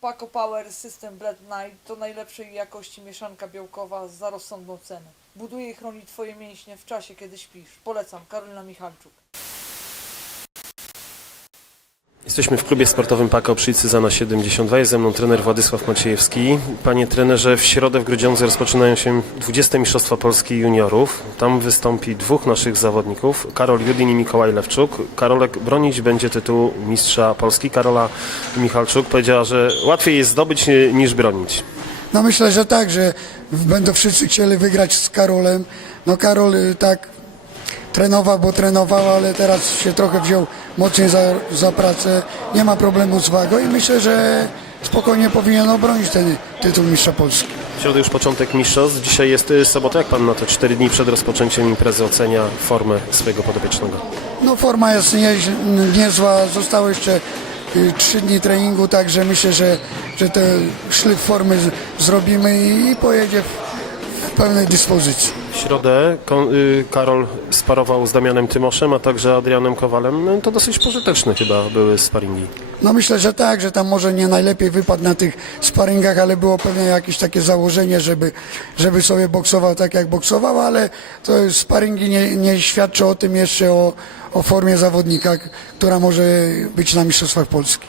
Paco Power System Blend Night to najlepszej jakości mieszanka białkowa za rozsądną cenę. Buduje i chroni Twoje mięśnie w czasie, kiedy śpisz. Polecam, Karolina Michalczuk. Jesteśmy w klubie sportowym Paka Przycyzana 72. Jest ze mną trener Władysław Maciejewski. Panie trenerze, w środę w Grudziądzu rozpoczynają się 20 Mistrzostwa Polski Juniorów. Tam wystąpi dwóch naszych zawodników, Karol Judin i Mikołaj Lewczuk. Karolek bronić będzie tytułu mistrza Polski. Karola Michalczuk powiedziała, że łatwiej jest zdobyć y, niż bronić. No myślę, że tak, że będą wszyscy chcieli wygrać z Karolem. No Karol y, tak trenował, bo trenował, ale teraz się trochę wziął mocniej za, za pracę. Nie ma problemu z wagą i myślę, że spokojnie powinien obronić ten tytuł mistrza Polski. Środę już początek mistrzostw. Dzisiaj jest y, sobota. Jak pan na to 4 dni przed rozpoczęciem imprezy ocenia formę swojego podopiecznego? No forma jest nie, niezła, zostało jeszcze y, trzy dni treningu, także myślę, że, że te szlif formy z, zrobimy i, i pojedzie w, w pełnej dyspozycji. Środę y, Karol sparował z Damianem Tymoszem, a także Adrianem Kowalem. No, to dosyć pożyteczne chyba były sparingi. No myślę, że tak, że tam może nie najlepiej wypadł na tych sparingach, ale było pewnie jakieś takie założenie, żeby, żeby sobie boksował tak jak boksował, ale to sparingi nie, nie świadczą o tym jeszcze o, o formie zawodnika, która może być na Mistrzostwach Polski.